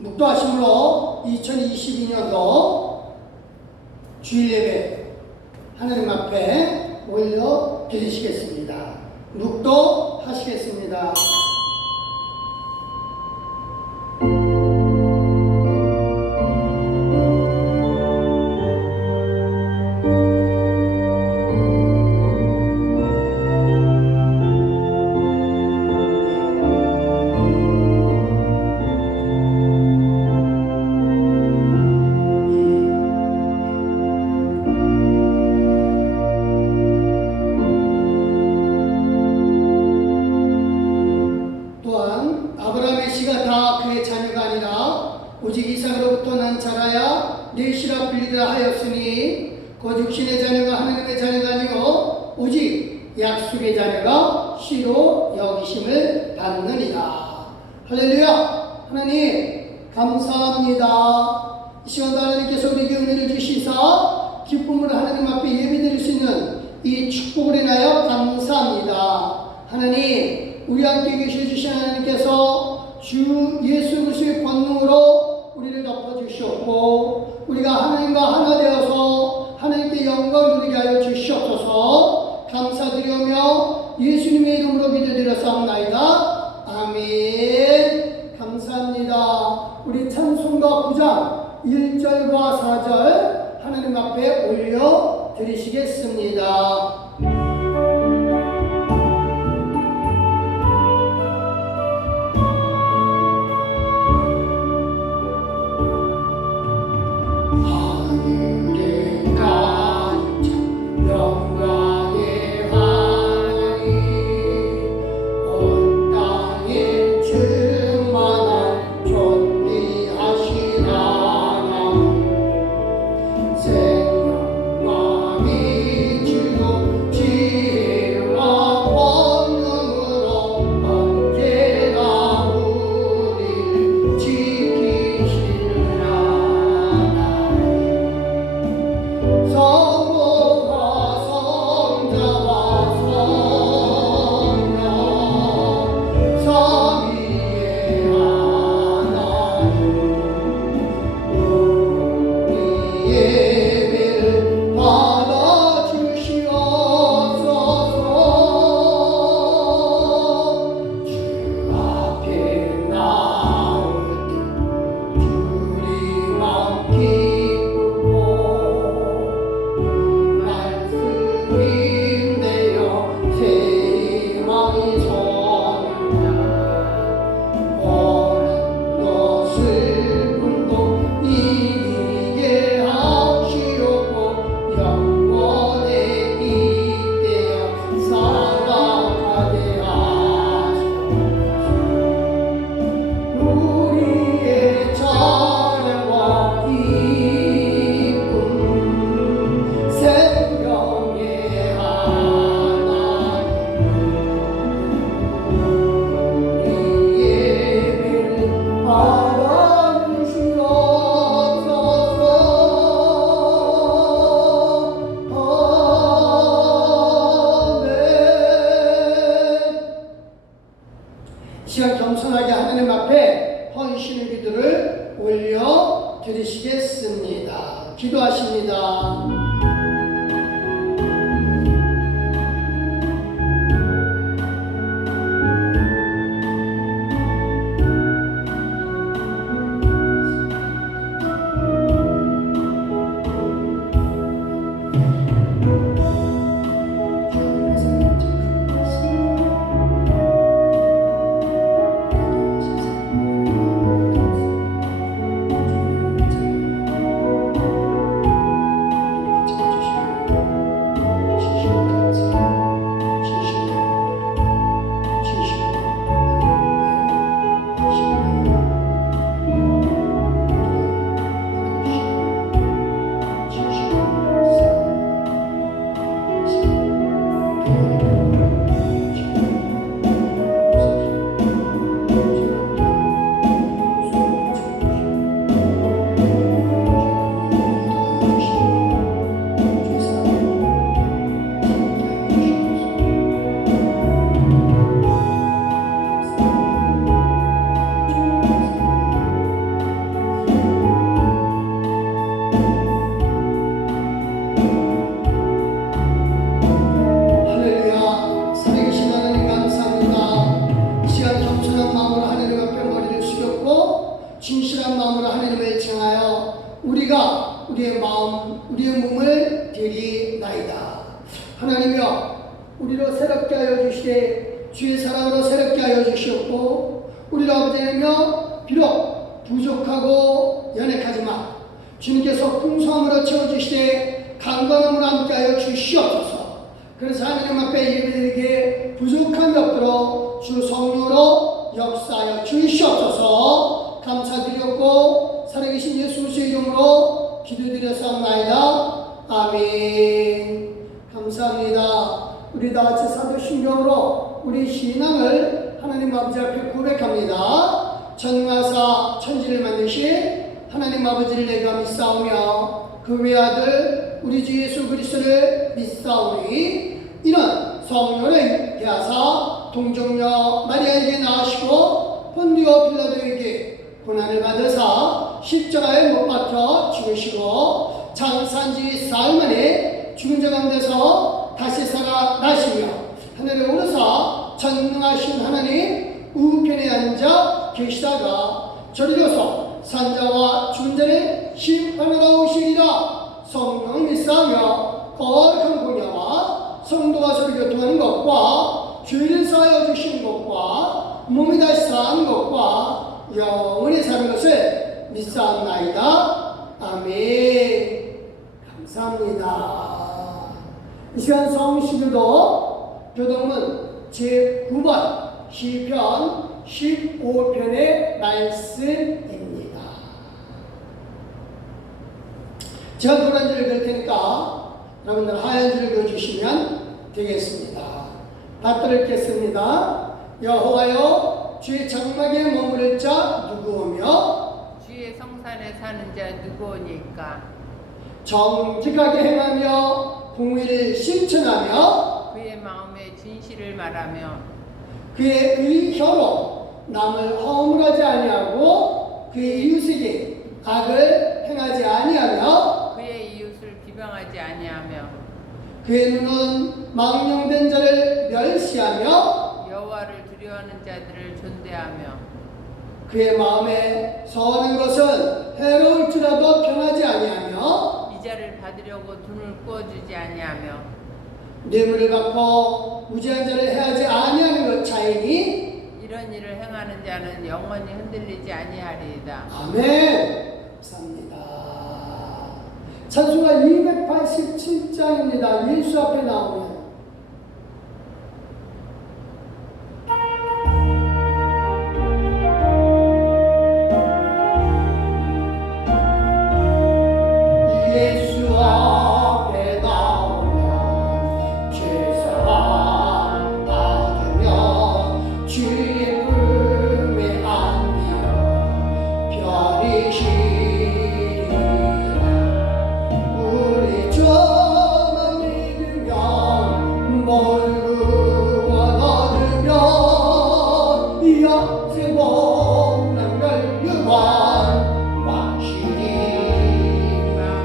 묵도하심으로 2022년도 주일 예배 하나님 앞에 올려 드리시겠습니다. 묵도하시겠습니다. 오직 이삭으로부터 난 자라야 내 씨라 불리라 하였으니 곧 육신의 자녀가 하나님의 자녀가 아니요 오직 약속의 자녀가 씨로 여기심을 받느니라. 할렐루야. 하나님 감사합니다. 이 시간도 하나님께서 우리에게 은혜를 주시사 기쁨으로 하나님 앞에 예배드릴 수 있는 이 축복을 인하여 감사합니다. 하나님 우리 함께 계셔 주신 하나님께서 주 예수 그리스도의 권능으로 우리를 덮어주셨고 우리가 하나님과 하나 되어서 하나님께 영광 누리게 하여 주시옵소서. 감사드리며 예수님의 이름으로 기도드렸사옵나이다. 아멘. 감사합니다. 우리 찬송가 9장 1절과 4절 하나님 앞에 올려 드리시겠습니다. 시간 겸손하게 하나님 앞에 헌신의 기도를 올려 드리시겠습니다. 기도하십니다. 진실한 마음으로 하나님을 청하여 우리가 우리의 마음, 우리의 몸을 드리나이다. 하나님이여, 우리로 새롭게 하여 주시되 주의 사랑으로 새롭게 하여 주시옵고, 우리로 아버지이며 비록 부족하고 연약하지만 주님께서 풍성함으로 채워주시되 강건함으로 함께하여 주시옵소서. 그래서 하나님 앞에 예배드리기에 부족함이 없도록 주 성령으로 역사하여 주시옵소서. 감사드렸고 살아계신 예수 그리스도의 이름으로 기도드렸사옵나이다. 아멘. 감사합니다. 우리 다같이 사도신경으로 우리 신앙을 하나님 아버지 앞에 고백합니다. 전능하사 천지를 만드신 하나님 아버지를 내가 믿사오며 그 외아들 우리 주 예수 그리스도를 믿사오니, 이는 성령을 대하사 동정녀 마리아에게 낳으시고 본디오 빌라도에게 고난을 받으사 십자가에 못 박혀 죽으시고 장사한지 사흘 만에 죽은 자 가운데서 다시 살아나시며 하늘에 오르사 전능하신 하나님 우편에 앉아 계시다가 저리로서 산자와 죽은 자를 심판하러 오시리라. 성령 믿사하며 거룩한 공야와 성도가 서로 교통하는 것과 죄를 사하여 주시는 것과 몸이 다시 사는 것과 영원히 사는 것을 믿사옵나이다. 아멘. 감사합니다. 이 시간 성시교도 교동문 제9번 시편 15편의 말씀입니다. 제가 노란 줄을 그릴 테니까 여러분들 하얀 줄을 그려주시면 되겠습니다. 받들어 읽겠습니다. 여호와여, 주의 장막에 머무를 자 누구오며 주의 성산에 사는 자 누구오니까. 정직하게 행하며 공의를 실천하며 그의 마음에 진실을 말하며 그의 의혀로 남을 허물하지 아니하고 그의 이웃에게 악을 행하지 아니하며 그의 이웃을 비방하지 아니하며 그의 눈은 망령된 자를 멸시하며 여호와를 두려워하는 자들을 존대하며 그의 마음에 선한 것은 해로울지라도 편하지 아니하며 이자를 받으려고 눈을 꾸어주지 아니하며 뇌물을 갚고 무지한 자를 해하지 아니하는 것 차이니 이런 일을 행하는 자는 영원히 흔들리지 아니하리이다. 아멘. 감사합니다. 찬송가 287장입니다. 예수 앞에 나오면 예수 앞에 나오면 죄사함 받으며 주의 품에 안기어 편히 쉬리라. 우리 저만 믿으면 뭘 구원 얻으면 이 앞세 복난 멸류관 왕신이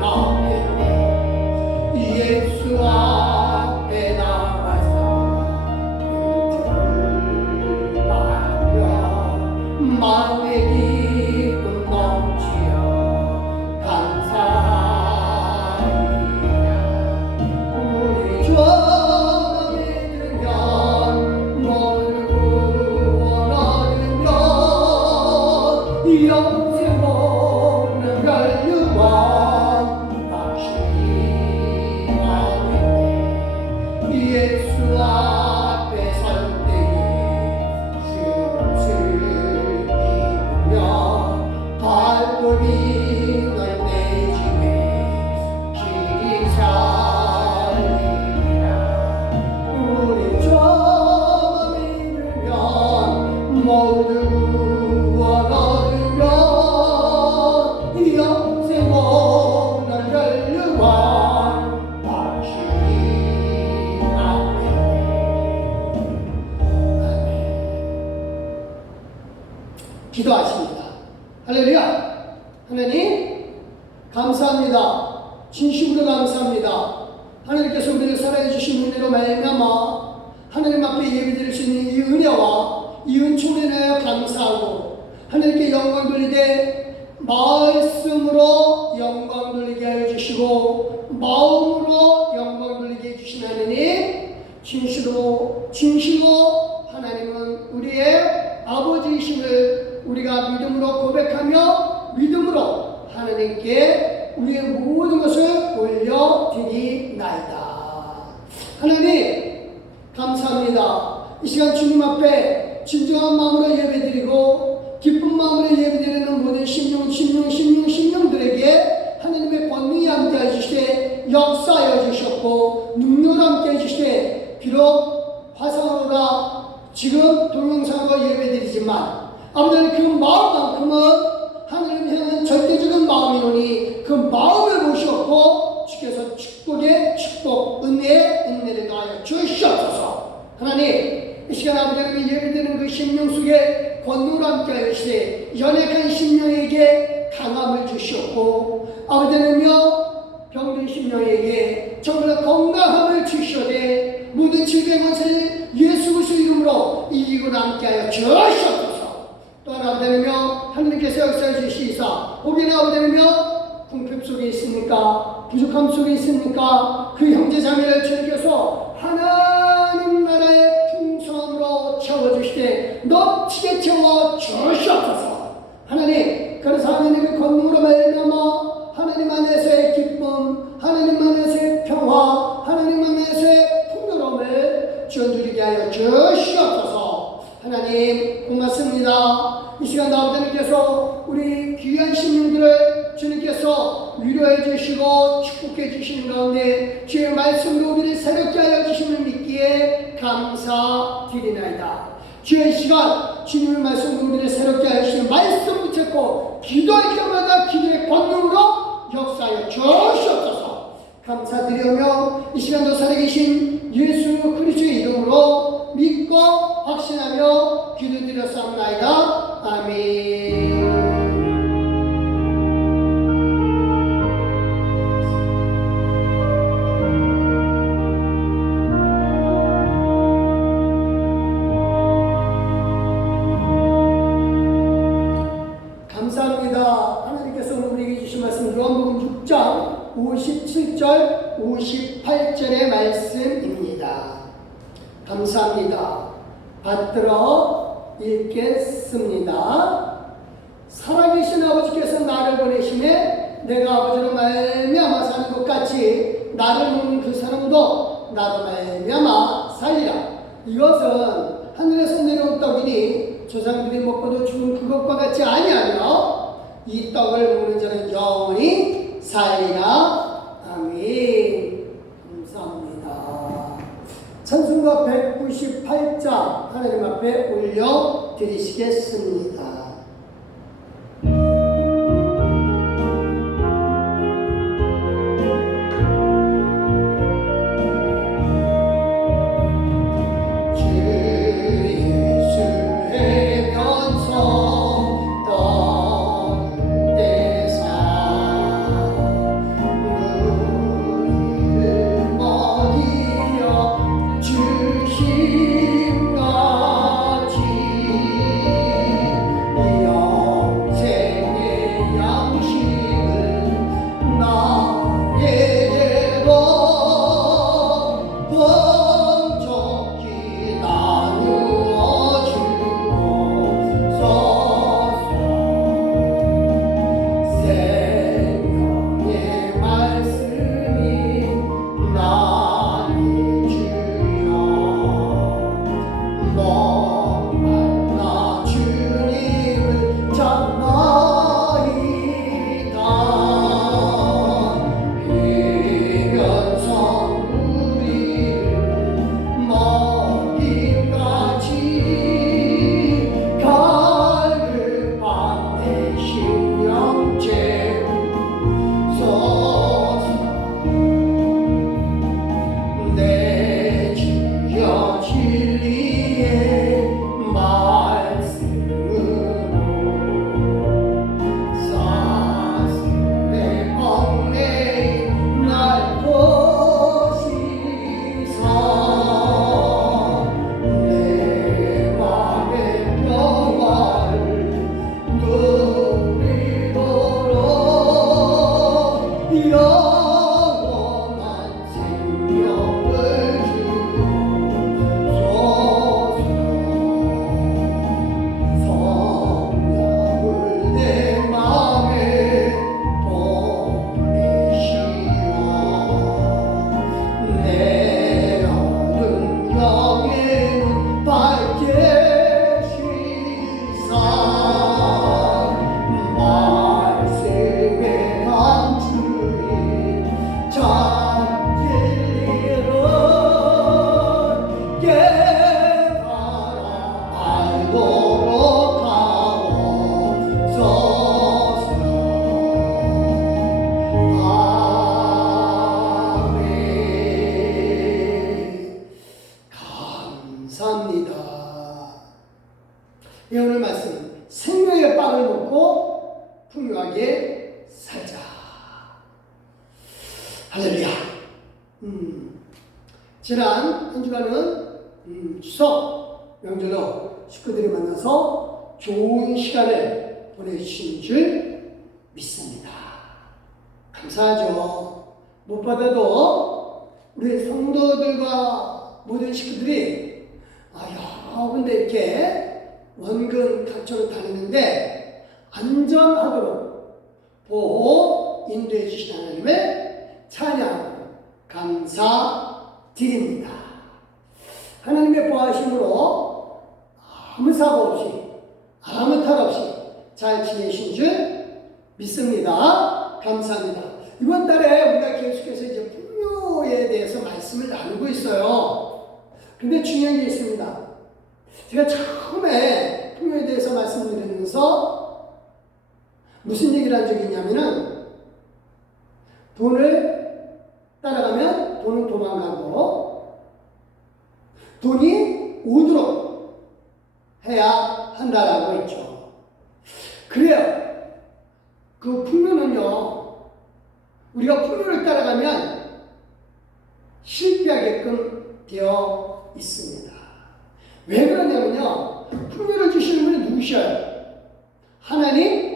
앞에 예수 앞에 나와서 그 들으며 마음의 기쁨 넘치어 감사하리라. 우리 주만 믿으면 모두 구원 얻으며 이 영생 복는 멸류관 당신이 나오네. 예수 앞에 설 때에 주를 입으며 발걸음이 널 내지매 길이 살리라. 우리 주만 믿으면 모두 구원 얻으며 이 영생 복난 멸류관 당신이 나오네. 아멘. 기도하십니다. 할렐루야. 하나님 감사합니다. 진심으로 감사합니다. 하나님께서 우리를 사랑해 주신 은혜로 말미암아 하나님 앞에 예배드릴 수 있는 이 은혜와 이 은총에 대하여 감사하고 하나님께 영광 돌리되 말씀으로 영광 돌리게 하여 주시고 마음으로 영광 돌리게 해주신 하나님, 진실로 하나님은 우리의 아버지이심을 우리가 믿음으로 고백하며 믿음으로 하나님께 우리의 모든 것을 올려드리나이다. 하나님 감사합니다. 이 시간 주님 앞에 진정한 마음으로 예배드리고 기쁜 마음으로 예배드리는 모든 심령들에게 하나님의 권능이 함께 해주시되 역사하여 주셨고 능력을 함께 해주시되 비록 화상으로나 지금 동영상으로 예배드리지만 아버지 그 마음만큼은 하나님 향한 절대적인 마음이노니 그 마음을 보시옵고 주께서 축복의 축복 은혜를 더하여 주시옵소서. 하나님 이 시간 아버지 하나님 예배드리는 그 심령 속에 권능을 함께 하시되 연약한 심령에게 강함을 주시옵고 아버지 하나님여 병든 심령에게 정말 건강함을 주시오되 모든 질병 것을 예수 그리스도 이름으로 이기고 남게 하여 주시옵소서. 또한 아버지 하나님여 하나님께서 역사해 주시사 혹여나 아버지 하나님여 궁핍 속에 있습니까? 부족함 속에 있습니까? 그 형제 자매를 주님께서 하나님 나라의 풍성함으로 채워주시되 넘치게 채워주시옵소서. 하나님 그래서 하나님의 권능으로 말미암아 하나님 안에서의 기쁨, 하나님 안에서의 평화, 하나님 안에서의 풍요로움을 주어드리게 하여 주시옵소서. 하나님 고맙습니다. 이 시간 아버지님께서 우리 귀한 심령들을 주님께서 위로해 주시고 축복해 주시는 가운데 주의 말씀으로 우리를 새롭게 하여 주심을 믿기에 감사드리나이다. 주의 시간 주님의 말씀으로 우리를 새롭게 하여 주시는 말씀 붙잡고 기도할 때마다 기도의 권능으로 역사하여 주시옵소서. 감사드리며 이 시간도 살아계신 예수 그리스도의 이름으로 믿고 확신하며 기도드렸사옵나이다. 아멘. 요한복음 6장 57절 58절의 말씀입니다. 감사합니다. 받들어 읽겠습니다. 살아계신 아버지께서 나를 보내심에 내가 아버지로 말미암아 사는 것 같이 나를 먹는 그 사람도 나로 말미암아 살리라. 이것은 하늘에서 내려온 떡이니 조상들이 먹고도 죽은 그것과 같지 아니하며 이 떡을 먹는 자는 영원히 살리라. 아멘. 감사합니다. 찬송가 198장 하나님 앞에 올려 드리시겠습니다. 풍요하게 살자. 할렐루야. 지난 한 주간은 추석 명절로 식구들이 만나서 좋은 시간을 보내주신 줄 믿습니다. 감사하죠. 무엇보다도 우리 성도들과 모든 식구들이 여러 군데 이렇게 원근 각처로 다니는데 안전하도록 보호 인도해 주신 하나님의 찬양 감사드립니다. 하나님의 보호하심으로 아무 사고 없이 아무 탈 없이 잘 지내신 줄 믿습니다. 감사합니다. 이번 달에 우리가 계속해서 이제 풍요에 대해서 말씀을 나누고 있어요. 근데 중요한 게 있습니다. 제가 처음에 풍요에 대해서 말씀드리면서 무슨 얘기를 한 적이 있냐면은 돈을 따라가면 돈은 도망가고 돈이 오도록 해야 한다라고 했죠. 그래요. 그 풍요는요, 우리가 풍요를 따라가면 실패하게끔 되어 있습니다. 왜 그러냐면요, 풍요를 주시는 분이 누구셔요? 하나님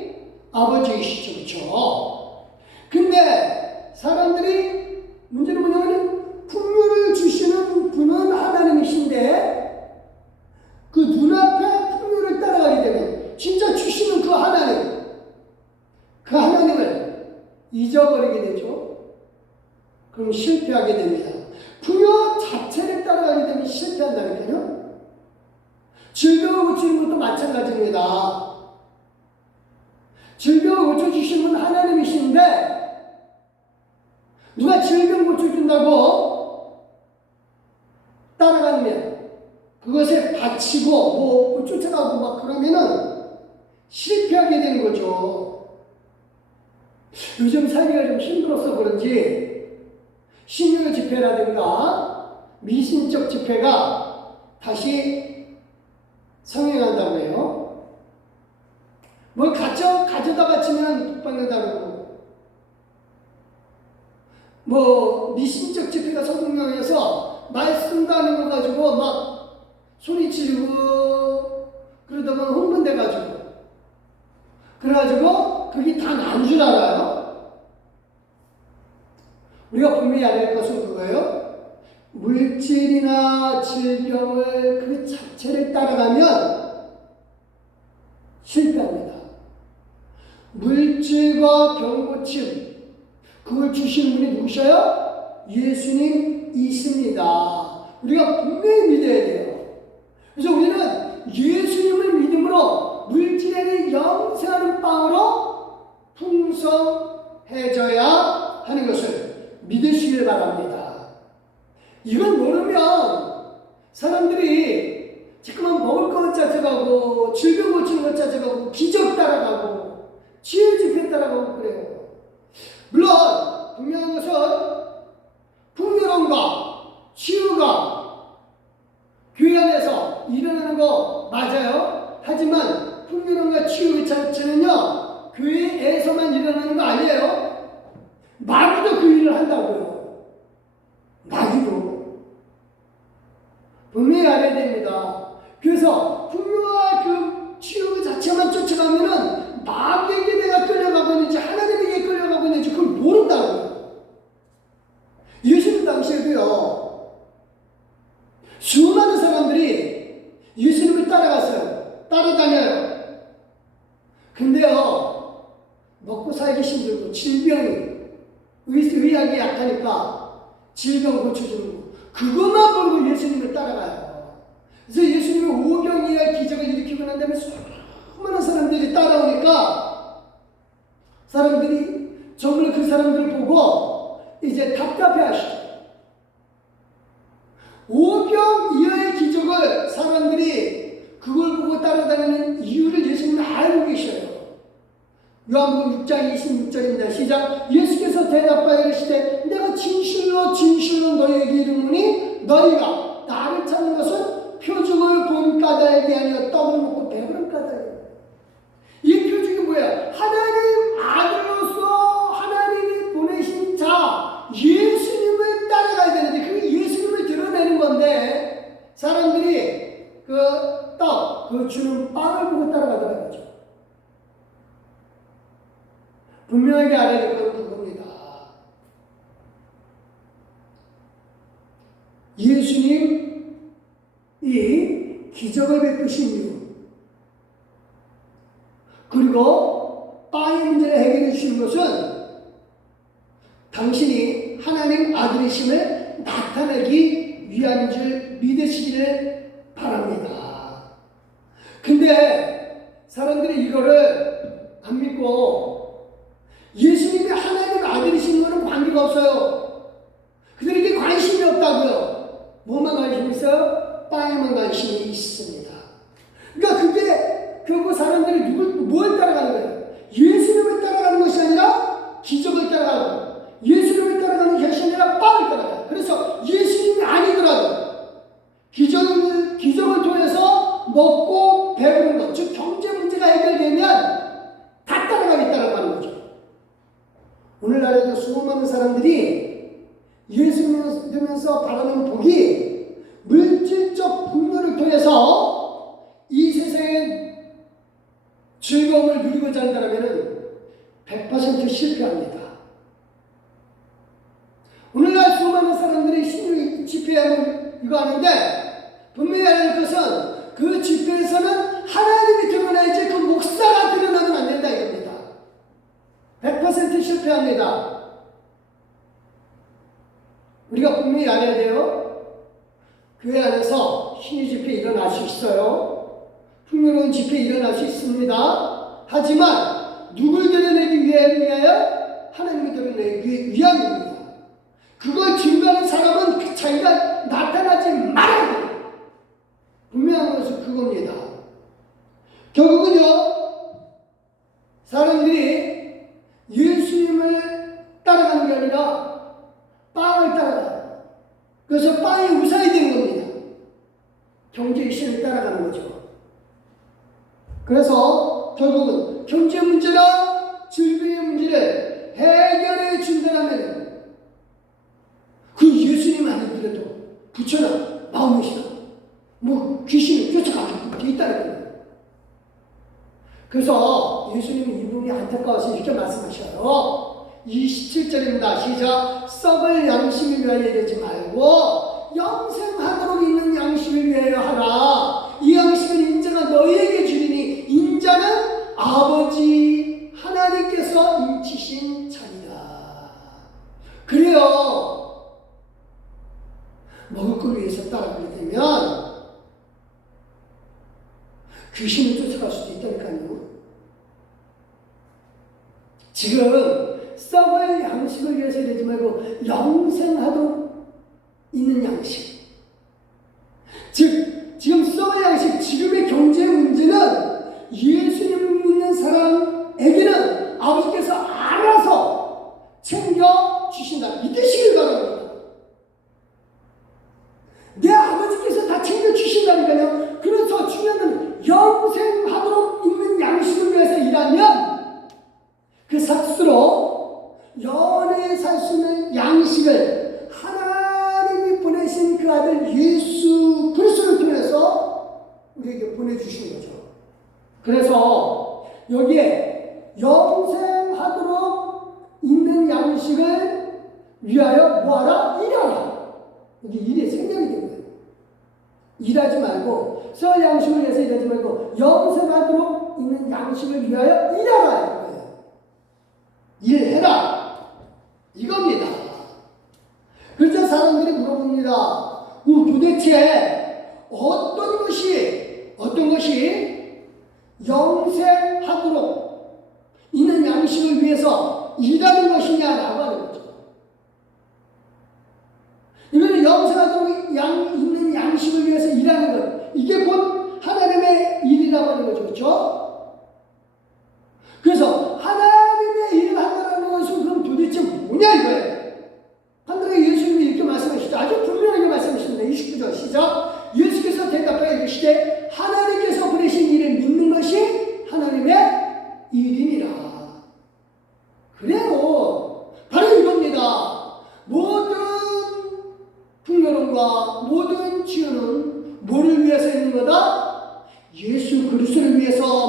아버지이시죠. 그렇죠? 근데 사람들이 문제는 뭐냐면 풍요를 주시는 분은 하나님이신데 그 눈앞에 풍요를 따라가게 되면 진짜 주시는 그 하나님을 잊어버리게 되죠. 그럼 실패하게 됩니다. 풍요 자체를 따라가게 되면 실패한다니까요. 질병을 고치는 것도 마찬가지입니다. 질병을 고쳐주시는 분 하나님이신데 누가 질병 고쳐준다고 따라가면 그것에 바치고 쫓아가고 막 그러면은 실패하게 되는 거죠. 요즘 살기가 좀 힘들어서 그런지 신유 집회라든가 미신적 집회가 다시 성행한다고 해요. 뭘 가져다 바치면 복 받는다고. 미신적 집회가 성공하면서 말씀도 안 하는 거 가지고 막 소리 지르고 그러다가 흥분돼가지고 그래가지고 그게 다 난 줄 알아요. 우리가 분명히 알아야 할 것은 그거예요. 물질이나 질병을 그 자체를 따라가면 실패합니다. 물질과 병고침 그걸 주시는 분이 누구셔요? 예수님이십니다. 우리가 분명히 믿어야 돼요. 그래서 우리는 예수님을 믿음으로 물질에는 영생하는 빵으로 풍성해져야 하는 것을 믿으시길 바랍니다. 이걸 모르면 사람들이 자꾸만 먹을 것 찾아가고 질병 고치는 것 찾아가고 기적 따라가고 치유 집회 따라가고 그래요. 물론 분명한 것은 풍요론과 치유가 교회 안에서 일어나는 거 맞아요. 하지만 풍요론과 치유 자체는요 교회에서만 일어나는 거 아니에요. 마귀도 그 일을 한다고요. 마귀도 분명히 알아야 됩니다. 그래서 풍요와 그 치유 자체만 쫓아가면은 마귀에게 내가 끌려가고 있는지 하나님에게 끌려가고 있는지 그걸 모른다고요. 예수님 당시에도요 수많은 사람들이 예수님을 따라갔어요. 따라다녀요. 근데요 먹고 살기 힘들고 질병이 의학이 약하니까 질병 고쳐주는 거 그것만 모르고 예수님을 따라가요. 그래서 예수님이 오병 이하의 기적을 일으키고 난 다음에 수많은 사람들이 따라오니까 사람들이 정말 그 사람들을 보고 이제 답답해 하시죠. 오병 이하의 기적을 사람들이 그걸 보고 따라다니는 이유를 예수님은 알고 계셔요. 요한복음 6장 26절입니다. 시작. 예수께서 대답하여 이르시되 내가 진실로 너희에게 이르노니 너희가 나를 찾는 것은 표적을 본 까닭이 아니라 떡을 먹고 배부른 까닭이에요. 이 표적이 뭐야? 하나님 분명하게 알아야 될 건 그겁니다. 예수님이 기적을 베푸신 이유, 그리고 빵의 문제를 해결해 주시는 것은 당신이 하나님 아들이심을 나타내기 위함인 줄 믿으시기를 바랍니다. 근데 사람들이 이거를 안 믿고 예수님이 하나님 아들이신 거는 관계가 없어요. 그들에게 관심이 없다고요. 뭐만 관심이 있어요? 빵에만 관심이 있습니다. 그러니까 그게 결국 사람들이 뭘 따라가는 거예요? 예수님을 따라가는 것이 아니라 기적을 따라가는 거예요. 예수님을 따라가는 것이 아니라 빵을 따라가요. 그래서 예수님이 아니더라도 기적을 통해서 먹고 배우는 것, 즉 경제 문제가 해결되면 다 따라가겠다는 거죠. 오늘날에도 수많은 사람들이 예수 믿으면서 바라는 복이 물질적 풍요를 통해서 이 세상의 즐거움을 누리고자 한다면 100% 실패합니다. 오늘날 수많은 사람들이 신유 집회하고 이거 하는데 분명히 알아야 할 것은 그 집회에서는 하나님이 드러나야지 그 목사가 드러나면 안 된다 이겁니다. 100% 실패합니다. 우리가 분명히 알아야 돼요. 교회 안에서 신유 집회 일어날 수 있어요. 풍요로운 집회 일어날 수 있습니다. 하지만 누굴 드러내기 위하여? 하나님을 드러내기 위함입니다. 그걸 증거하는 사람은 그 자기가 나타나지 말아야 돼요. 분명한 것은 그겁니다. 결국은요, 사람들이 예수님을 따라가는 게 아니라 빵을 따라가요. 그래서 빵이 우상이 되는 겁니다. 경제의 신을 따라가는 거죠. 그래서 결국은 경제 문제나 질병의 문제를 해결해 준다면 그 예수님 아니더라도 부처나 마음이시나 뭐 귀신을 쫓아가게 돼 있다는 거예요. 그래서 예수님이 이분이 안타까워서 이렇게 말씀하셔요. 27절입니다. 시작. 썩을 양식을 위하여 이러지 말고 영생하도록 있는 양식을 위하여 하라. 이 양식은 인자가 너희에게 주리니 인자는 아버지 하나님께서 인치신 자니라. 그래요. 먹을 걸 위해서 따라가게 되면 귀신을 쫓아갈 수도 있다니까요. 지금 썩을 양식을 위해서 이러지 말고 영생하도록 있는 양식. 즉 지금 썩을 양식, 지금의 경제 문제는 예수님 믿는 사람에게는 아버지께서 알아서 챙겨주신다. 믿으시길 바랍니다. 내 아버지께서 다 챙겨주신다니까요. 그래서 중요한 영생하도록 있는 양식을 위해서 일하면 그 삭수로 영원히 살 수 있는 양식을 하나님이 보내신 그 아들 예수 그리스도를 통해서 우리에게 보내주신 거죠. 그래서 여기에 영생하도록 있는 양식을 위하여 뭐하라? 일하라. 이게 일의 생명이 된 거예요. 일하지 말고 썩을 양식을 위해서 일하지 말고 영생하도록 있는 양식을 위하여 일하라 이거예요. 일해라 이겁니다. 그래서 사람들이 물어봅니다. 도대체 어떤 것이 영생하도록 있는 양식을 위해서 일하는 것이냐라고 하는 거죠. 이거는 영생하도록 있는 양식을 위해서 일하는 것, 이게 곧 하나님의 일이라고 하는 거죠. 그렇죠? 그래서 하나님의 일을 한다는 것은 그럼 도대체 뭐냐 이거예요. 한번에 예수님이 이렇게 말씀하시죠. 아주 분명하게 말씀하십니다. 29절 시작. 예수께서 대답하여 이르시되 하나님께서 보내신 일을 믿는 것이 하나님의 일이니라. 그래요. 바로 이겁니다. 모든 풍요로움과 모든 치유는 뭐를 위해서 있는 거다? 예수 그리스도를 위해서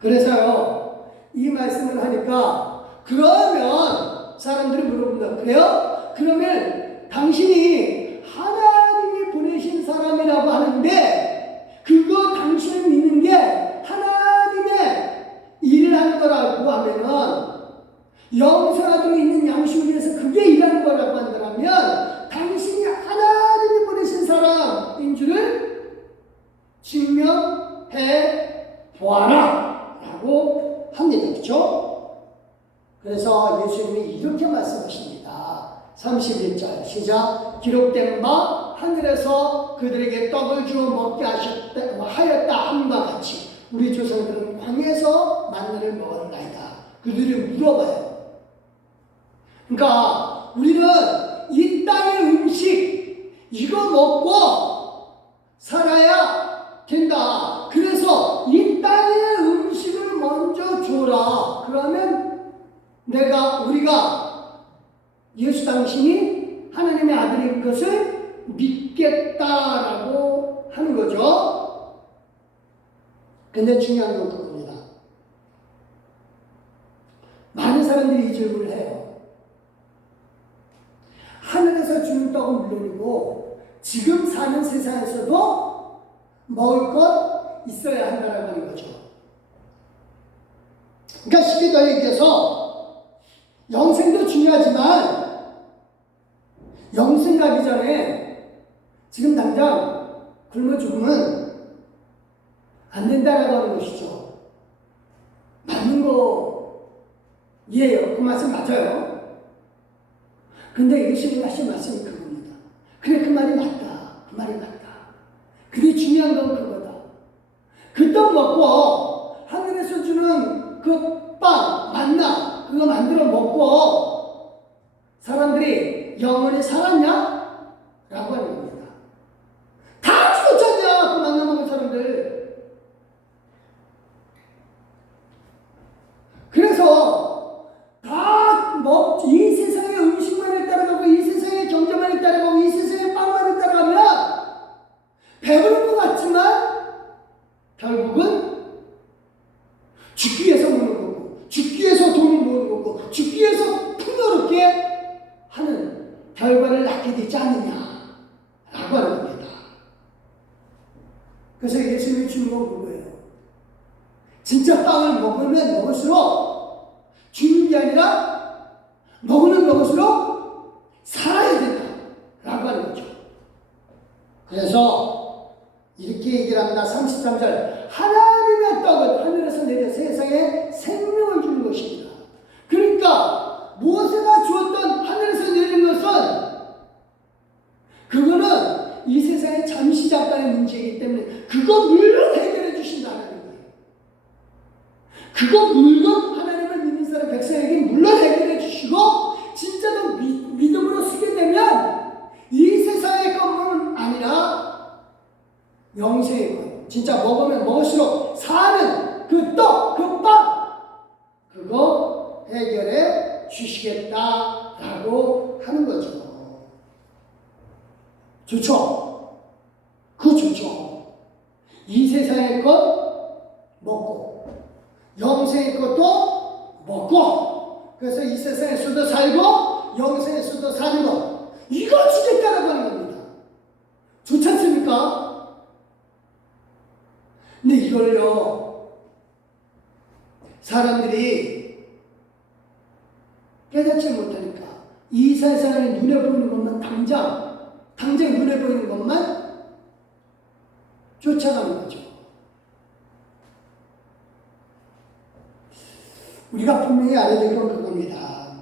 그래서요, 이 말씀을 하니까, 그러면 사람들이 물어본다. 그래요? 그러면 당신이 하나님이 보내신 사람이라고 하는데, 그거 당신을 믿는 게 하나님의 일을 하는 거라고 하면은, 영생하도록 있는 양심을 위해서 그게 일하는 거라고 한다면, 당신이 하나님이 보내신 사람인 줄을 증명해 보아라 라고 합니다. 그렇죠? 그래서 예수님이 이렇게 말씀하십니다. 31절 시작. 기록된 바 하늘에서 그들에게 떡을 주어 먹게 하였다 함과 같이 우리 조상들은 광야에서 만나를 먹었나이다. 그들이 물어봐요. 그러니까 우리는 이 땅의 음식 이거 먹고 살아야 된다. 그래서 이 땅의 음식을 먼저 줘라. 그러면 우리가 예수 당신이 하나님의 아들인 것을 믿겠다라고 하는 거죠. 근데 중요한 건 그겁니다. 많은 사람들이 이 질문을 해요. 하늘에서 주는 떡은 물론이고 지금 사는 세상에서도 먹을 것 있어야 한다라고 하는 거죠. 그러니까 쉽게 더 얘기해서 영생도 중요하지만 영생 가기 전에 지금 당장 굶어 죽으면 안 된다라고 하는 것이죠. 맞는 거예요. 그 말씀 맞아요. 근데 예수님이 하신 말씀이 그겁니다. 그래, 그 말이 맞다. 그 말이 맞다. 근데 중요한 건 그거다. 그 떡 먹고 하늘에서 주는 그 빵, 만나 그거 만들어 먹고 사람들이 영원히 살았냐? 라고 하는 겁니다. 다 죽었잖냐? 그 만나 먹은 사람들. 그래서 이 세상의 음식만을 따라가고 이 세상의 경제만을 따라가고 이 세상의 빵만을 따라가면 배부른 것 같지만 결국은 죽기 위해서 먹는 거고 죽기 위해서 돈을 모으는 거고 죽기 위해서 풍요롭게 하는 결과를 낳게 되지 않느냐라고 하는 겁니다. 그래서 예수님이 주는 건 그거예요. 진짜 빵을 먹으면 먹을수록 주는 게 아니라 먹으면 먹을수록 살아야 된다라고 하는 거죠. 그래서 이렇게 얘기를 합니다. 33절 하나님의 떡은 하늘에서 내려 세상에 생명을 주는 것입니다. 그러니까 모세가 주었던 하늘에서 내린 것은 그거는 이 세상에 잠시 잠깐의 문제이기 때문에 그거 물론 해결해 주신다는 거예요. 그거 물론 하나님을 믿는 사람 백성에게 물론 해결해 주시고 진짜로 믿음으로 쓰게 되면 이 세상의 것뿐 아니라 영생의 것, 진짜 먹으면 먹을수록 사는 그 떡, 그 빵, 그거 해결해 주시겠다라고 하는 거죠. 좋죠? 그거 좋죠. 이 세상의 것 먹고 영생의 것도 먹고 그래서 이 세상에서도 살고 영생에서도 사는 것 이거 주겠다라고 하는 겁니다. 좋지 않습니까? 근데 이걸요 사람들이 깨닫지 못하니까 이 세상에 눈에 보이는 것만 당장 눈에 보이는 것만 쫓아가는 거죠. 우리가 분명히 알아야 될 건 그겁니다.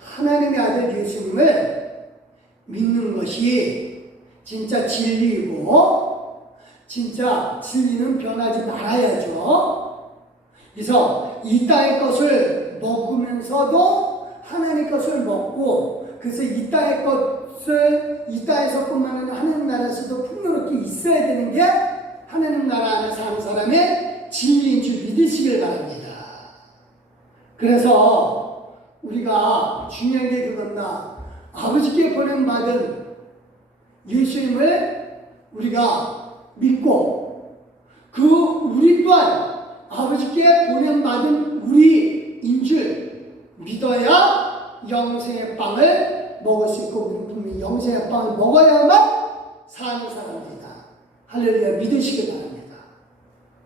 하나님의 아들 예수님을 믿는 것이 진짜 진리이고 진짜 진리는 변하지 말아야죠. 그래서 이 땅의 것을 먹으면서도 하나님의 것을 먹고 그래서 이 땅의 것을 이 땅에서뿐만 아니라 하나님 나라에서도 풍요롭게 있어야 되는 게 하나님 나라 안에 사는 사람의 진리인 줄 믿으시길 바랍니다. 그래서 우리가 중요한 게 그건다. 아버지께 보냄받은 예수님을 우리가 믿고 우리 또한 아버지께 보냄받은 우리인 줄 믿어야 영생의 빵을 먹을 수 있고, 우리는 분명히 영생의 빵을 먹어야만 사는 사람들이다. 할렐루야. 믿으시기 바랍니다.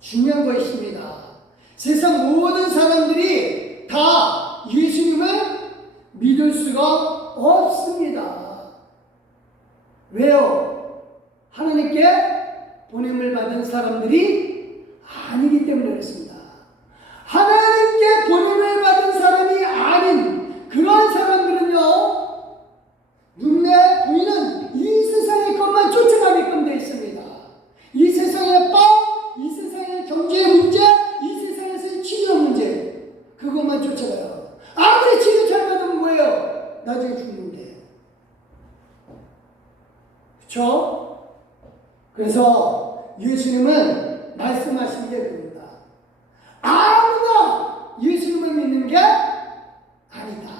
중요한 거 있습니다. 세상 모든 사람들이 다 예수님을 믿을 수가 없습니다. 왜요? 하나님께 보냄을 받은 사람들이 아니기 때문에 그렇습니다. 하나님께 보냄을 받은 사람이 아닌 그런 사람들은요, 눈에 보이는 이 세상의 것만 쫓아가게끔 되어 있습니다. 이 세상의 빵, 이 세상의 경제 문제, 이 세상에서의 치료 문제, 그것만 쫓아가요. 아무리 치료 잘 받으면 뭐예요? 나중에 죽는데. 그렇죠? 그래서 예수님은 말씀하신 게 됩니다. 아무나 예수님을 믿는 게 아니다.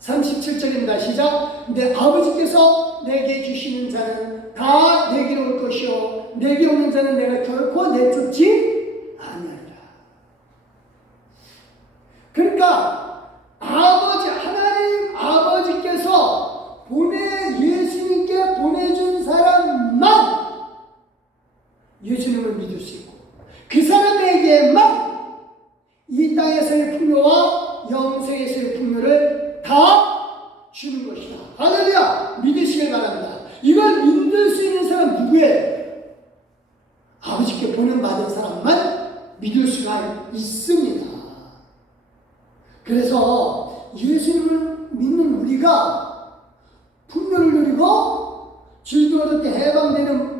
37절입니다. 시작. 내 아버지께서 내게 주시는 자는 다 내게로 올 것이요 내게 오는 자는 내가 결코 내쫓지 아니하리라. 그러니까 하나님 아버지께서 예수님께 보내준 사람만 예수님을 믿을 수 있고, 그 사람에게만 이 땅에서의 풍요와 영생에서의 풍요를 다 주는 것이다. 할렐루야! 믿으시길 바랍니다. 이걸 믿을 수 있는 사람 누구예요? 아버지께 보냄받은 사람만 믿을 수가 있습니다. 그래서 예수님을 믿는 우리가 풍요를 누리고 질도 얻을 때 해방되는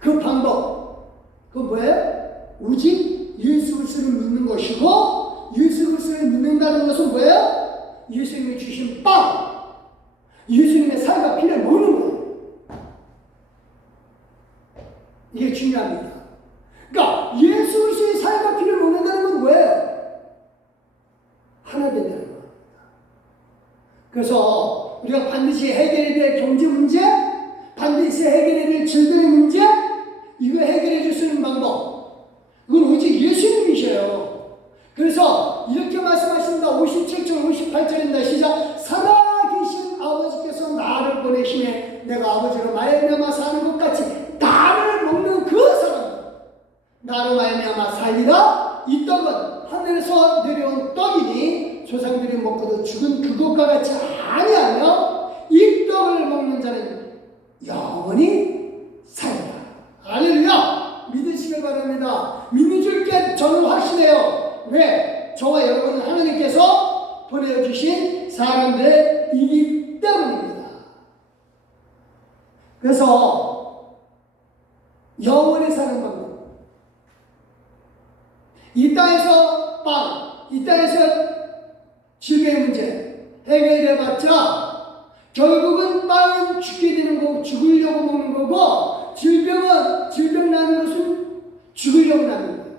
그 방법, 그건 뭐예요? 오직 예수 그리스도를 믿는 것이고, 예수 그리스도를 믿는다는 것은 뭐예요? 예수님이 주신 빵, 예수님의 살과 피를 먹는 거예요. 이게 중요합니다. 그러니까 예수 그리스도의 살과 피를 먹는다는 건 뭐예요? 하나 된다는 겁니다. 그래서 우리가 반드시 해결해야 될 경제 문제, 반드시 해결해야 될 질병의 문제, 이거 해결해 줄 수 있는 방법, 그건 오직 예수님이셔요. 그래서 이렇게 말씀하십니다. 57절 58절입니다. 시작. 살아계신 아버지께서 나를 보내심에 내가 아버지로 말미암아 사는 것 같이 나를 먹는 그 사람, 나로 말미암아 살리라. 이 떡은 하늘에서 내려온 떡이니 조상들이 먹고도 죽은 그것과 같이 아니하며 이 떡을 먹는 자는 영원히 살리라. 할렐루야! 믿으시길 바랍니다. 믿는 줄께 저는 확신해요. 왜? 저와 여러분은 하나님께서 보내주신 사람들이기 때문입니다. 그래서 영원히 사는 방법, 이 땅에서 빵, 이 땅에서 질병의 문제 해결해봤자 결국은 빵은 죽게 되는 거고 죽으려고 먹는 거고, 질병 나는 것은 죽으려고 나는 거예요.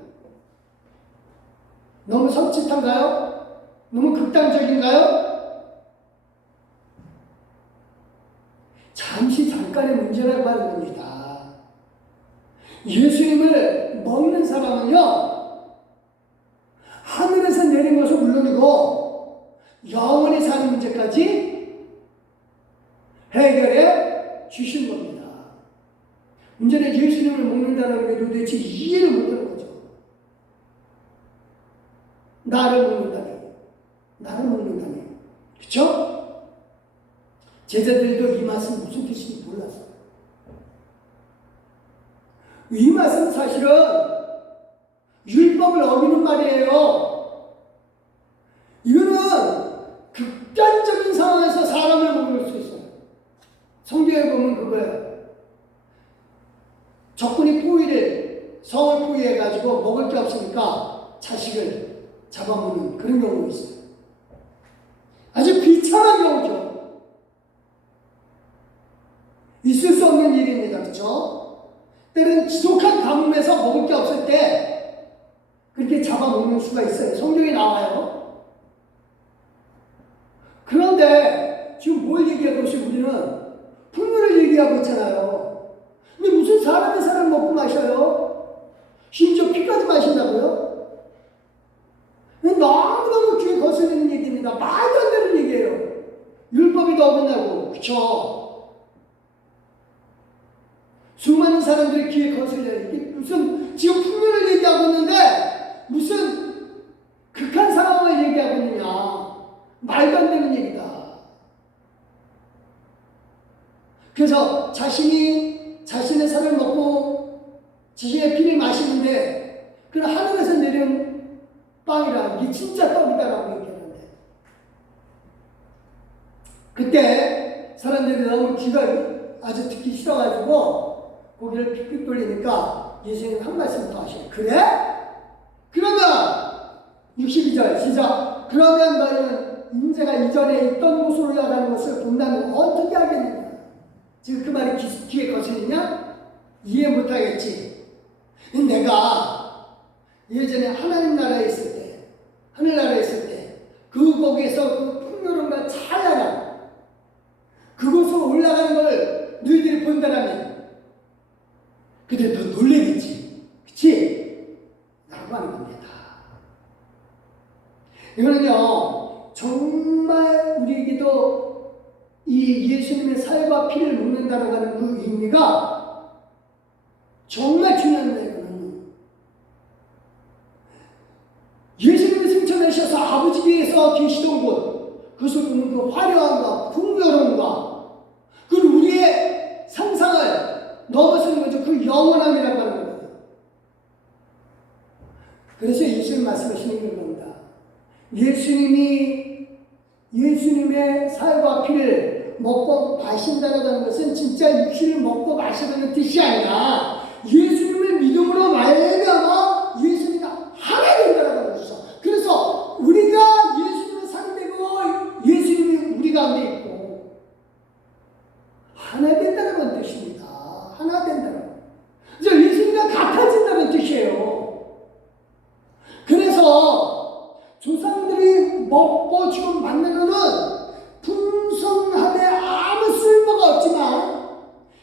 너무 섬찟한가요? 너무 극단적인가요? 잠깐의 문제라고 하는 겁니다. 예수님을 먹는 사람은요, 하늘에서 내린 것은 물론이고 영원히 사는 문제까지 해결해 주신 겁니다. 문제는 예수님을 먹는다는 게 도대체 이해를 못하는 거죠. 나를 먹는다니. 그쵸? 제자들도 이 말씀 무슨 뜻인지 몰랐어요. 이 말씀은 사실은 율법을 어기는 말이에요. 이거는 극단적인 상황에서 사람을 먹을 수 있어요. 성경에 보면 그거예요. 적군이 성을 포위해가지고 먹을 게 없으니까 자식을 잡아먹는 그런 경우가 있어요. 아주 비참한 경우죠. 있을 수 없는 일입니다. 그렇죠? 때는 지독한 가뭄에서 먹을 게 없을 때 그렇게 잡아먹는 수가 있어요. 성경에 나와요. 그런데 지금 뭘 얘기하고 있어요? 우리는 풍요를 얘기하고 있잖아요. 근데 무슨 사람이 사람 먹고 마셔요? 심지어 그렇게까지 마신다고요? 너무너무 귀에 거슬리는 얘기입니다. 말도 안 되는 얘기예요. 율법이 더 어긋나고, 그쵸? 수많은 사람들이 귀에 거슬려요. 이게 무슨, 지금 풍요를 얘기하고 있는데, 무슨 극한 상황을 얘기하고 있느냐. 말도 안 되는 얘기다. 그래서 자신의 살을 먹고, 자신의 피를 마시는데, 그런 하늘에서 내려온 빵이라, 이게 진짜 떡이다라고 얘기하는데, 그때 사람들이 너무 귀가 아주 듣기 싫어가지고 고개를 픽픽 돌리니까 예수님 한 말씀 더 하셔요. 그래? 그러면 62절 시작. 그러면 너희는 인자가 이전에 있던 곳으로 올라가는 것을 본다면 어떻게 하겠느냐? 지금 그 말이 귀에 거슬리냐? 이해 못하겠지. 내가 예전에 하나님 나라에 있을 때, 하늘나라에 있을 때, 거기에서 그 풍요로움과 찬란함, 그곳으로 올라가는 걸 너희들이 본다라면, 그때 더 놀래겠지. 그치? 라고 하는 겁니다. 이거는요, 정말 우리에게도 이 예수님의 살과 피를 먹는다라고 하는 그 의미가 정말 중요한 거예요. 예수님이 승천하셔서 아버지 뒤에서 계시던 곳, 그것을 보는 그 화려함과 풍요로움과 그리고 우리의 상상을 넘어서는 거죠. 그 영원함이라고 하는 겁니다. 그래서 예수님 말씀하시는 겁니다. 예수님의 살과 피를 먹고 마신다고 하는 것은 진짜 육신을 먹고 마시는 뜻이 아니라 예수님을 믿음으로 말미암아 예수님이 하나 된다고 하는 것이죠. 그래서 우리가 예수님을 상대고 예수님이 우리 가운데 있고 하나 된다는 뜻입니다. 하나 된다는. 이제 예수님과 같아진다는 뜻이에요. 그래서 조상들이 먹고 지금 만난 거는 풍성하되 아무 쓸모가 없지만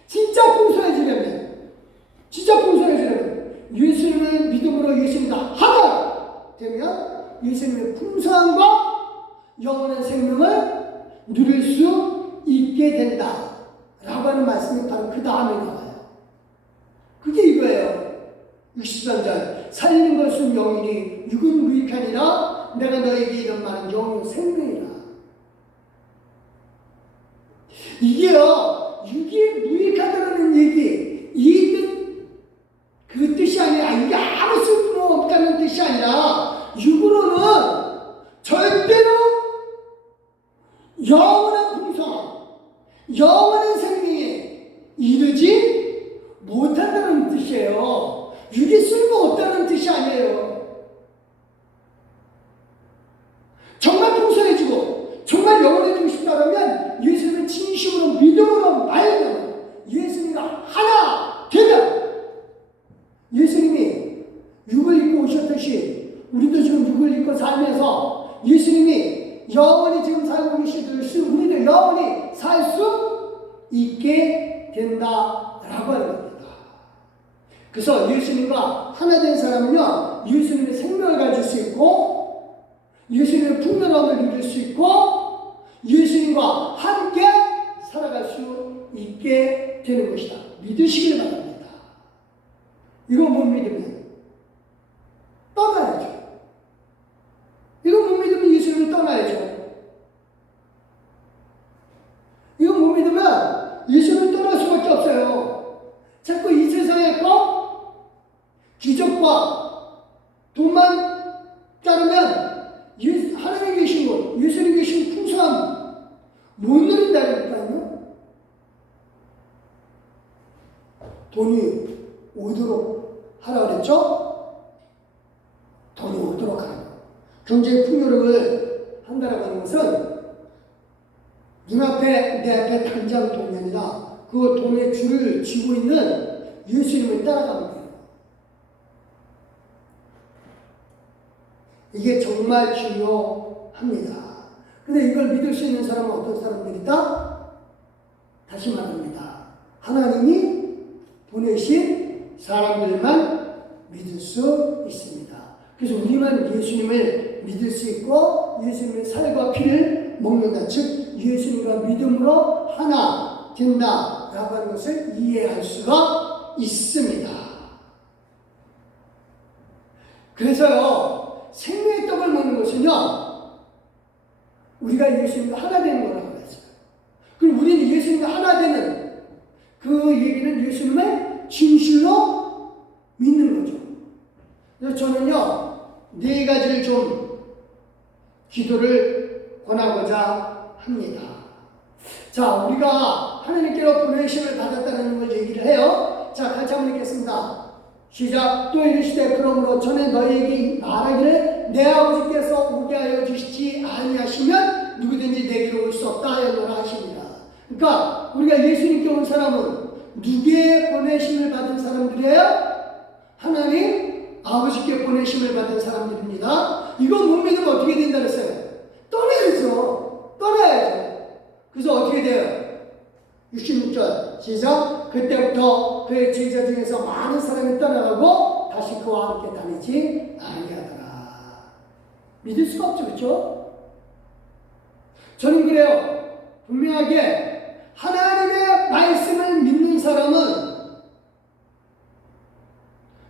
진짜 풍성해지려면 예수님을 믿음으로 예수님과 하나 되면 예수님의 풍성함과 영원한 생명을 누릴 수 있게 된다 라고 하는 말씀이 바로 그 다음에 나와요. 그게 이거예요. 63절 살리는 것은 영이니 육은 무익하니라 내가 너에게 이런 말은 영은 생명이라. 이게요, 육이 무익하다는 얘기, 그 뜻이 아니라, 이게 아무 쓸모 없다는 뜻이 아니라, 육으로는 절대로 영원한 풍성함, 영원한 생명에 이르지 못한다는 뜻이에요. 육이 쓸모 없다는 뜻이 아니에요. 정말 풍성해지고, 정말 영원해지고 싶다면, 예수님을 진심으로 믿음으로 말면, 예수님과 하나 되면, 예수님이 육을 입고 오셨듯이 우리도 지금 육을 입고 살면서 예수님이 영원히 지금 살고 계시듯이 우리도 영원히 살 수 있게 된다라고 하는 겁니다. 그래서 예수님과 하나 된 사람은요, 예수님의 생명을 가질 수 있고 예수님의 풍요로움을 누릴 수 있고 예수님과 함께 살아갈 수 있게 되는 것이다. 믿으시길 바랍니다. 이거 못 믿으면 떠나야죠. 이거 못 믿으면 예수님을 떠나야죠. 이거 못 믿으면 예수님을 떠날 수밖에 없어요. 자꾸 이 세상에 거 기적과 돈만 따르면 하나님 계신 곳, 예수님 계신 풍성함 못 누린다니까요. 돈이 오도록 하라 그랬죠? 돈이 오도록 하라. 경제의 풍요를 한다라고 하는 것은 눈앞에 내 앞에 당장 돈이 아니라 그 돈의 줄을 쥐고 있는 예수님을 따라가는 거예요. 이게 정말 중요합니다. 근데 이걸 믿을 수 있는 사람은 어떤 사람들이다? 다시 말합니다. 하나님이 보내신 사람들만 믿을 수 있습니다. 그래서 우리만 예수님을 믿을 수 있고 예수님의 살과 피를 먹는다. 즉 예수님과 믿음으로 하나 된다라고 하는 것을 이해할 수가 있습니다. 그래서요, 생명의 떡을 먹는 것은요, 우리가 예수님과 하나 되는 거라고 했어요. 그럼 우리는 예수님과 하나 되는 그 얘기는 예수님을 진실로 믿는 거죠. 그래서 저는요, 네 가지를 좀 기도를 권하고자 합니다. 자, 우리가 하나님께로 보내심을 받았다는 걸 얘기를 해요. 자, 같이 한번 읽겠습니다. 시작. 또 이르시되 그러므로 전에 너희에게 말하기를 내 아버지께서 오게 하여 주시지 아니하시면 누구든지 내게로 올 수 없다 하였노라 하십니다. 그러니까 우리가 예수님께 온 사람은 누구의 보내심을 받은 사람들이에요? 하나님 아버지께 보내심을 받은 사람들입니다. 이건 못 믿으면 어떻게 된다 그랬어요? 떠나야죠. 떠나야죠. 그래서 어떻게 돼요? 66절 시작. 그때부터 그의 제자 중에서 많은 사람이 떠나가고 다시 그와 함께 다니지 아니하더라. 믿을 수가 없죠. 그렇죠? 저는 그래요. 분명하게 하나님의 말씀을 믿는 사람은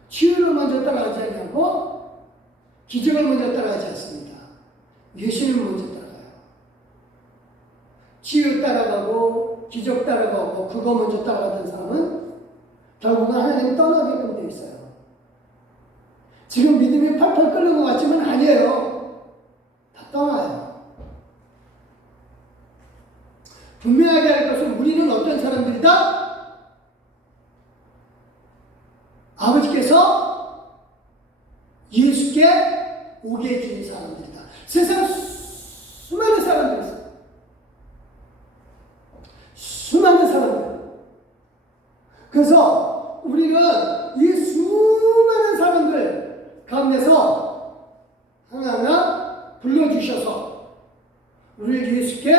치유를 먼저 따라가지 않고 기적을 먼저 따라가지 않습니다. 예수님을 먼저 따라가요. 치유 따라가고 기적 따라가고 그거 먼저 따라가던 사람은 결국은 하나님 떠나게끔 되어 있어요. 지금 믿음이 펄펄 끓는 것 같지만 아니에요. 다 떠나요. 분명하게 할 것은 우리는 어떤 사람들이다? 아버지께서 예수께 오게 해주는 사람들이다. 세상 수많은 사람들이 있어요. 수많은 사람들. 그래서 우리는 이 수많은 사람들 가운데서 하나하나 불러주셔서 우리를 예수께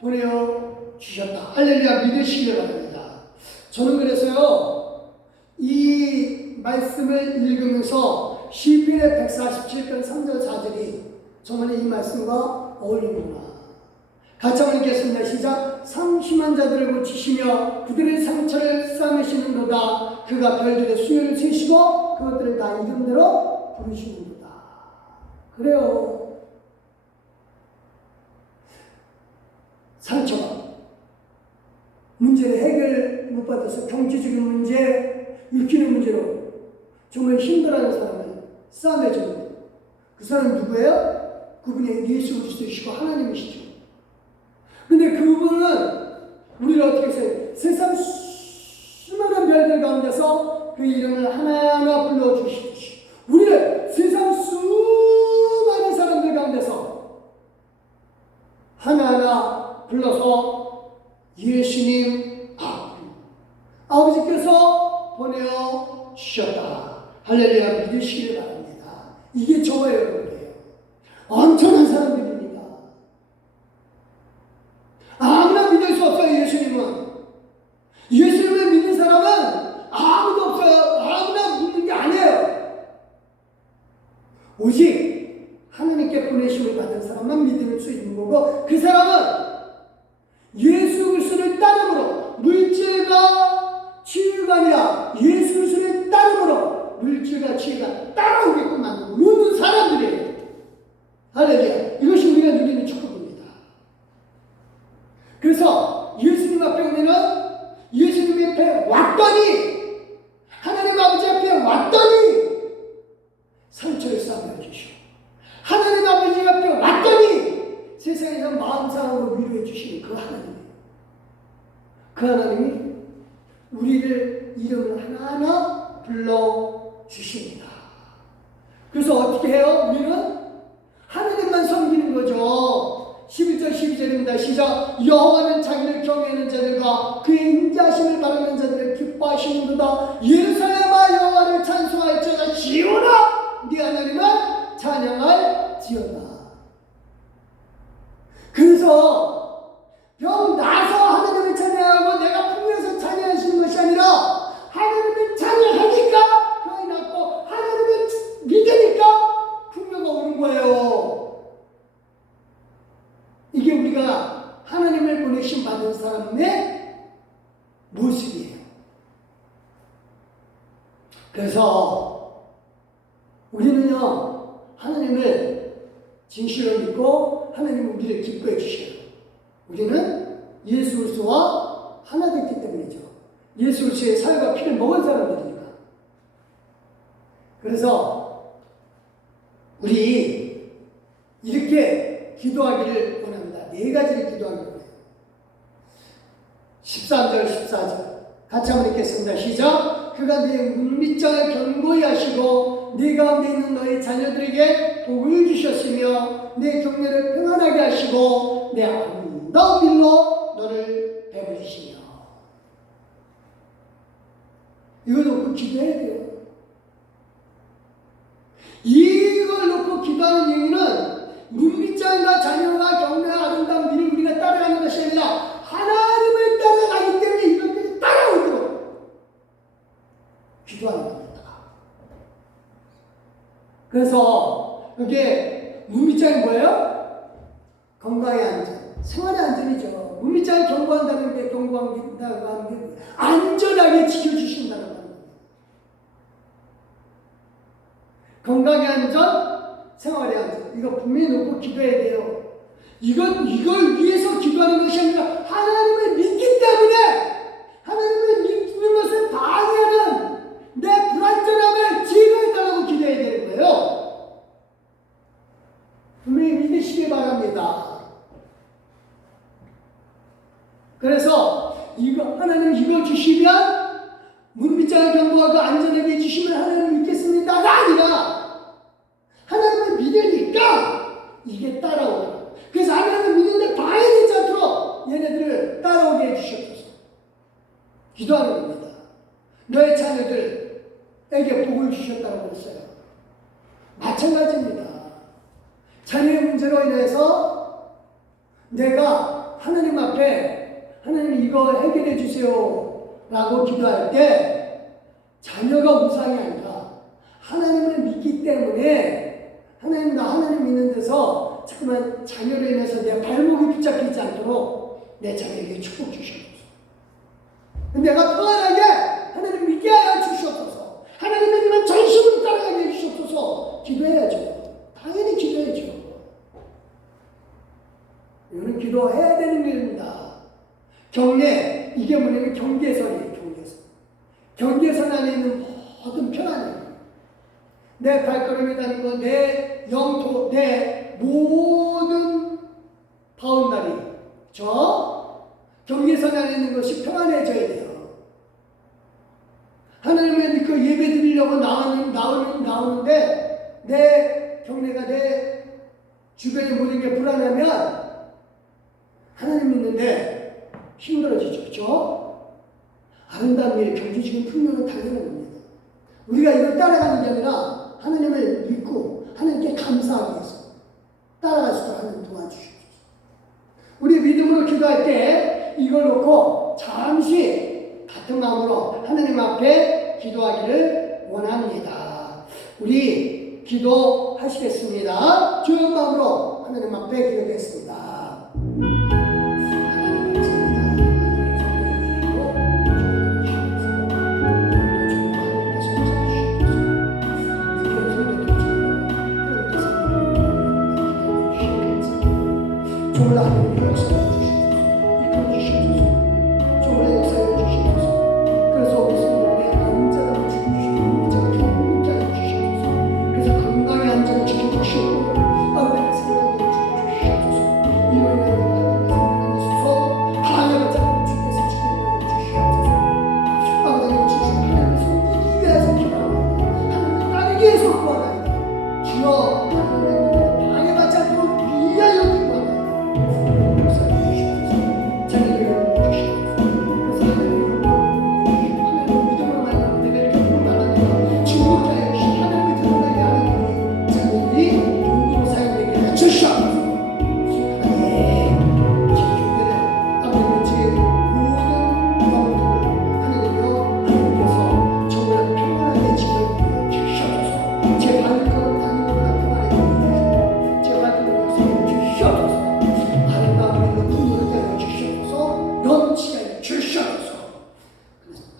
보내주셨다. 할렐루야. 믿으시길 바랍니다. 저는 그래서요, 이 말씀을 읽으면서 시편의 147편 3절 4절이 정말 이 말씀과 어울리는구나. 같이 한번 읽겠습니다. 시작. 상심한 자들을 고치시며 그들의 상처를 싸매시는도다. 그가 별들의 수요를 세시고 그것들을 다 이름대로 부르시는도다. 그래요. 상처가 문제를 해결 못 받아서 경제적인 문제, 읽히는 문제로 정말 힘들어하는 사람을 싸매줍니다. 그 사람은 누구예요? 그분이 예수 그리스도이시고 하나님이시죠. 근데 그분은 우리를 어떻게 했어요? 세상 수많은 별들 가운데서 그 이름을 하나하나 불러주시듯이 우리를 세상 수많은 사람들 가운데서 하나하나 불러서 예수님 아버지께서 보내주셨다. 할렐루야. 믿으시길 바랍니다. 이게 저와 여러분이에요. 엄청난 사람들입니다. 아무나 믿을 수 없어요. 예수님은. 예수님을 믿는 사람은 아무도 없어요. 아무나 믿는 게 아니에요. 오직 하나님께 보내심을 받은 사람만 믿을 수 있는 거고, 그 사람은 예수 그리스도를 따름으로 물질과 치유가 아니라 예수 그리스도를 따름으로 물질과 치유가 따라오게끔 만들고 누는 사람들이에요. 할렐루야. 이것이 우리가 누리는 축복입니다. 그래서 예수님 앞에 오면은 예수님 앞에 왔더니 하나님 아버지 앞에 왔더니 상처를 싸매어 주시고 하나님 아버지 앞에 왔더니 세상에서 마음상으로 위로해 주시는 그 하나님이에요. 그 하나님이 우리를 이름을 하나하나 불러주십니다. 그래서 어떻게 해요? 우리는 하나님만 섬기는 거죠. 11절 12절입니다. 시작. 여호와는 자기를 경외하는 자들과 그의 인자하심을 바라는 자들을 기뻐하시는도다. 예루살렘아 여호와를 찬송할지어다. 시온아 네 하나님을 찬양할지어다. 그래서 병 나서 하나님을 찬양하고 내가 품에서 찬양하시는 것이 아니라 하나님을 찬양하니까 병이 낫고 모습이에요. 그래서 우리는요, 하나님을 진실로 믿고 하나님은 우리를 기뻐해 주셔요. 우리는 예수 그리스도와 하나 됐기 때문이죠. 예수 그리스도의 살과 피를 먹은 사람들이니까. 그래서 우리 이렇게 기도하기를 원합니다. 네 가지를 기도하기를 원해요. 13절 14절 같이 한번 읽겠습니다. 시작. 그가 네 문빗장을 견고히 하시고 네 가운데 있는 너희 자녀들에게 복을 주셨으며 내 경례를 평안하게 하시고 내 아름다운 길로 너를 배부리시며. 이거 놓고 기도해야 돼요. 이걸 놓고 기도하는 이유는 문빗장과 자녀가 경례와 아름다운 길을 우리가 따라가는 것이 아니라 하나님을 따라가기 때문에 이것들이 따라오도록 기도하는 겁니다. 그래서 이게 문빗장이 뭐예요? 건강의 안전, 생활의 안전이죠. 문빗장을 경고한다는 게 경고한다고 하는 게 안전하게 지켜주신다는 겁니다. 건강의 안전, 생활의 안전. 이거 분명히 놓고 기도해야 돼요. 이걸 위해서 기도하는 것이 아니라 하나님을 믿기 때문에 하나님을 믿는 것을 방해하는 내 불안전함을 제거해달라고 기도해야 되는 거예요. 분명히 믿으시기 바랍니다. 그래서 하나님 이거 주시면 문빗장을 경고하고 안전하게 해주시면 하나님 믿겠습니다가 아니라 하나님을 믿으니까 이게 따라오더라. 그래서 하나님을 믿는데 방해되지 않도록 얘네들을 따라오게 해주셨어서 기도하는 겁니다. 너의 자녀들에게 복을 주셨다고 그랬어요. 마찬가지입니다. 자녀의 문제로 인해서 내가 하나님 앞에 하나님 이거 해결해 주세요 라고 기도할 때 자녀가 우상이 아니라 하나님을 믿기 때문에 하나님 믿는 데서 잠깐만 자녀로 인해서 내 발목이 붙잡히지 않도록 내 자녀에게 축복 주시옵소서. 내가 평안하게 하나님 믿게 하여 주시옵소서. 하나님의 이름은 전심으로 따라가게 해주시옵소서. 기도해야죠. 당연히 기도해야죠. 이거는 기도해야 되는 일입니다. 경례, 이게 뭐냐면 경계선이에요. 경계선. 경계선 안에 있는 모든 평안이에요. 내 발걸음이 닿는 것, 내 영토, 내 모든 바운다리, 경계선 안에 있는 것이 평안해져야 돼요. 하나님의 그 예배 드리려고 나오는데 내 경례가 내 주변의 모든 게 불안하면 하나님 믿는데 힘들어지죠. 그렇죠? 아름다운 일, 경제적인 풍요는 당연한 겁니다. 우리가 이걸 따라가는 게 아니라 하나님을 믿고 하나님께 감사하기 위해서 따라갈 수 있도록 하나님 도와주시옵소서. 우리 믿음으로 기도할 때 이걸 놓고 잠시 같은 마음으로 하나님 앞에 기도하기를 원합니다. 우리 기도하시겠습니다. 조용한 마음으로 하나님 앞에 기도하겠습니다. 정말 하나님 역사해 주시옵소서. 이끌어 주시옵소서. 정말 역사해 주시옵소서. 그래서 우리 성도의 안전함을 주시옵소서. 제가 경험케 하여 주시옵소서. 그래서 건강의 안전을 지켜주시옵고 아버지의 생명을 주시옵소서. 이로 인해 하나님께서 방해받지 않고 주께서 지켜주시옵소서. 아버지의 주신 하나님을 섬기기 위해서 기도합니다. 하나님을 따르기 위해서 구하나이다. 주여 하나님을 방해받지 않도록 위하여 기도합니다.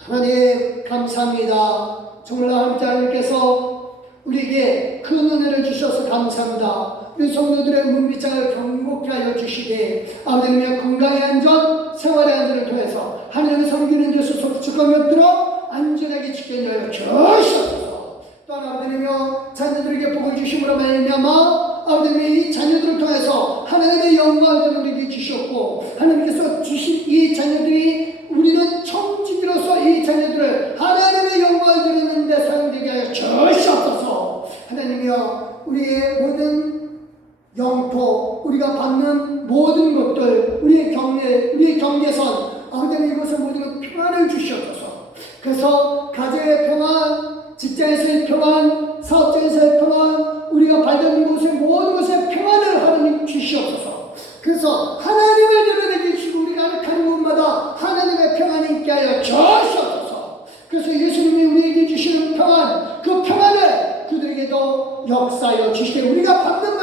하나님 감사합니다. 정말 하나님께서 우리에게 큰 은혜를 주셔서 감사합니다. 우리 성도들의 문빗장을 경고케 하여 주시되 아버지의 건강의 안전, 생활의 안전을 통해서 하나님을 섬기는 데 있어서 주권이 없도록 안전하게 지키게 하여 주시옵소서. 또한 아버지며 자녀들에게 복을 주심으로 말미암아 아버지의 이 자녀들을 통해서 하나님의 영광을 우리에게 주셨고 하나님께서 주신 이 자녀들이 우리는 청지기로서 이 자녀들을 하나님의 영광을 드리는 데 사용되게 하여 주시옵소서. 하나님이여 우리의 모든 영토, 우리가 받는 모든 것들, 우리의 경례, 우리의 경계선, 아버지는 이것을 모든 평안을 주시옵소서. 그래서 가정의 평안, 직장에서의 평안, 사업장에서의 평안, 우리가 받는 곳의 모든 것에 평안을 하나님 주시옵소서. 그래서 하나님을 드러내게 해주시고 우리가 가는 곳마다 하나님의 평안이 있게 하여 주시옵소서. 그래서 예수님이 우리에게 주시는 평안, 그 평안을 그들에게도 역사하여 주시되 우리가 받는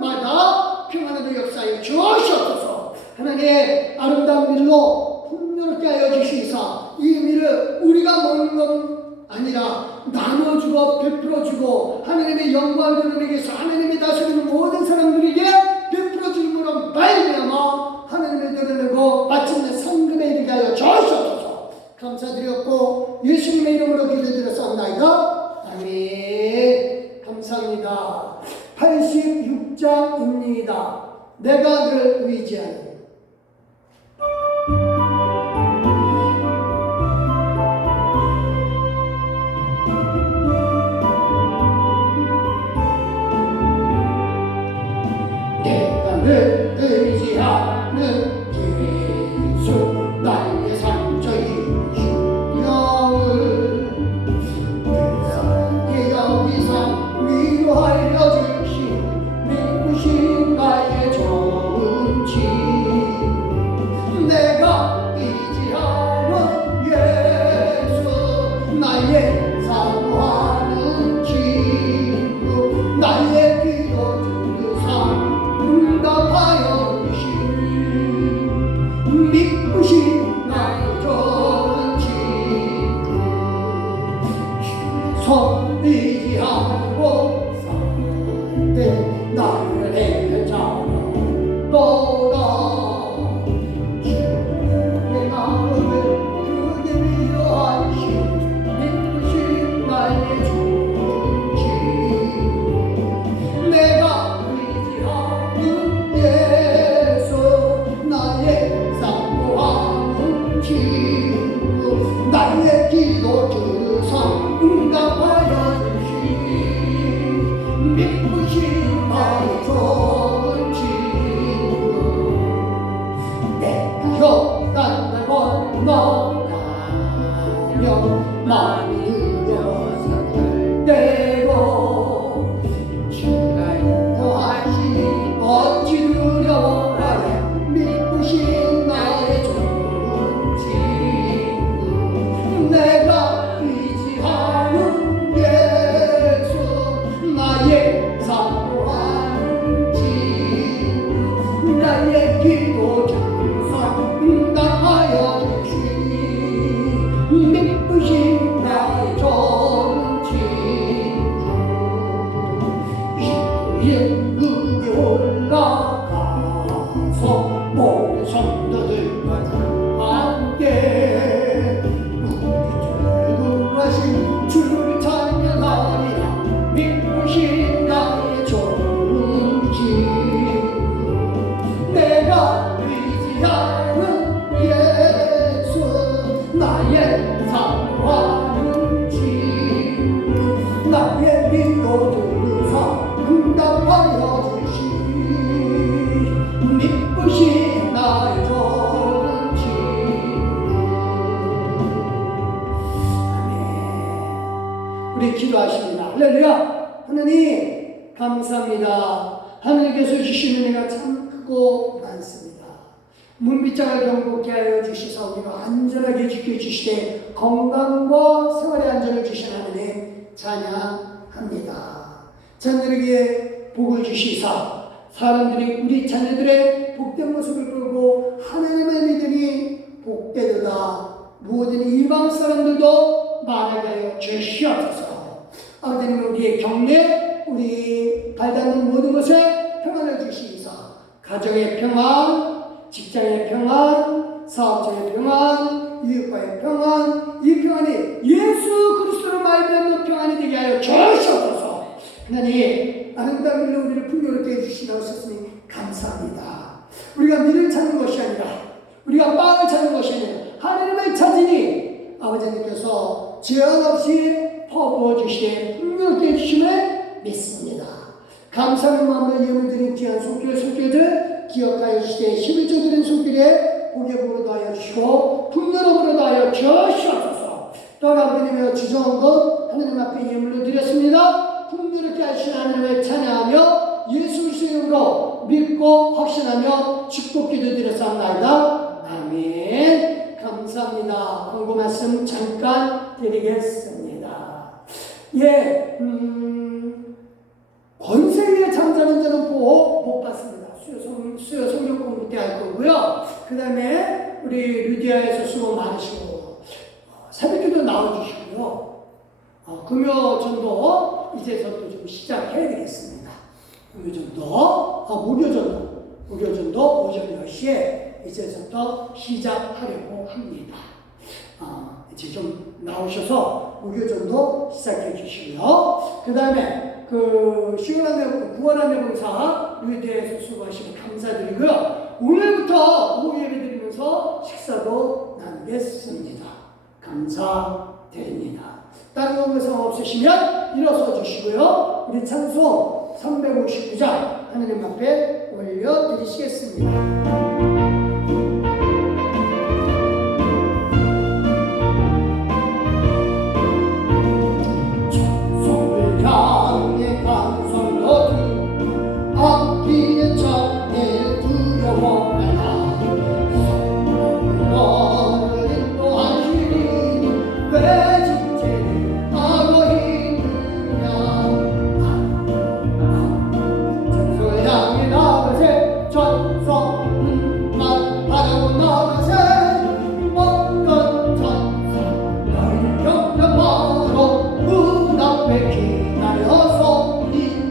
말씀마다 평안으로 역사하여 주시옵소서. 하나님의 아름다운 밀로 풍요롭게 하여 주시사 이 밀을 우리가 먹는 것 아니라 나눠주고 베풀어주고 하나님의 영광을 드러내기 위해서 하나님의 다스리는 모든 사람들에게 베풀어주므로 말미암아 하나님을 드러내고 마침내 성금에 이르게 하여 주시옵소서. 감사드렸고 예수님의 이름으로 기도드렸사옵나이다. 아멘. 감사합니다. 86장입니다. 내가 늘 의지하니. 내가 늘 의지하는 예수 나의 산처의 주여를 세상에 여기서 위로하여 주신 믿으신 나의 좋은 집 내가 의지하는 예수 나의 사모하는 친구 나의 기도 주사 응답하여 주신 믿으신 나의 좋은 친구 주께서 의지하고 살때 나를 헤매자며 떠나 주의 마음을 크게 위로하신 믿으신 나의 좋은 친구 내가 의지하는 예수 나의 사모하는 친구 나의 기도 주사 응답하여 주신 믿으신 나의 좋은 친구 내가 혈단을 건너가며 마음이 흐려서 들대고 주가 인도하시니 어찌 두려워하랴 믿으신 나의 좋은 친구 내가 의지하는 예수 나의 사모하는 친구 나의 기도 주사 응답하여 주시니 믿으신 나의 좋은 친구 일극에 올라가서 모든 성도들과 함께 우리 주를 주를 찬양하리라 믿으신 나의 좋은 친구 내가 의지하는 예수 나의 사모하는 친구 나의 믿고 들으사 응답하여 주시니 믿으신 나의 좋은 친구 아멘. 우리 기도하십니다. 할렐루야. 하나님 감사합니다. 하나님께서 주시는 은혜가 참 크고 많습니다. 문빗장을 경고케 하여 주시사 우리가 안전하게 지켜주시되 건강과 생활의 안전을 주신 하나님 찬양합니다. 자녀들에게 복을 주시사 사람들이 우리 자녀들의 복된 모습을 보고 하나님의 믿음이 복되도다 모든 이방 사람들도 말하게 하여 주시옵소서. 아버지 하나님 우리의 경례 우리 발닿는 모든 것에 평안을 주시옵소서. 가정의 평안, 직장의 평안, 사업자의 평안, 이웃과의 평안, 이 평안이 예수 그리스도로 말미암는 평안이 되게 하여 주시옵소서. 하나님 아름다운 일로 우리를 풍요롭게 해주시라고 하셨으니 감사합니다. 우리가 밀을 찾는 것이 아니라 우리가 빵을 찾는 것이 아니라 하나님을 찾으니 아버지 하나님께서 제한 없이 퍼부어 주시되 풍요롭게 해주심을 믿습니다. 감사하는 마음으로 예물 드린 귀한 손길들 기억하여 주시되 11조 드린 손길에 복의 부르도 하여 주시고 풍요로움으로도 하여 주시옵소서. 또한 아버지님의 지정한 것 하나님 앞에 예물로 드렸습니다. 풍요롭게 하시는 하나님을 찬양하며 예수 그리스도의 이름으로 믿고 확신하며 축복 기도드렸사옵나이다. 아멘. 감사합니다. 광고 말씀 잠깐 드리겠습니다. 예, 권세 위에 잠자는 자는 보호 못 받습니다. 수요 성경 공부 때 할 거고요. 그 다음에 우리 루디아에서 수고 많으시고 새벽기도 나와주시고요. 금요전도 이제서부터 좀 시작해야 되겠습니다. 금요전도, 무료전도 오전 10시에 이제서부터 시작하려고 합니다. 이제 좀 나오셔서 무료전도 시작해 주시고요. 그 다음에 구원한 대봉사 루디아에서 수고하시고 감사드리고요. 오늘부터 오후 예배 드리면서 식사도 나누겠습니다. 감사드립니다. 다른 공부상 없으시면 일어서 주시고요. 우리 찬송 359장 하나님 앞에 올려드리시겠습니다. 앞뒤에 찾내 두려워 말라. 너를 인도하시니 왜 진죄를 하고 있느냐. 전설 향해 나가세 전성만 바라고 나가세. 어떤 전사 너희를 경배하러 문 앞에 기다려서 있네.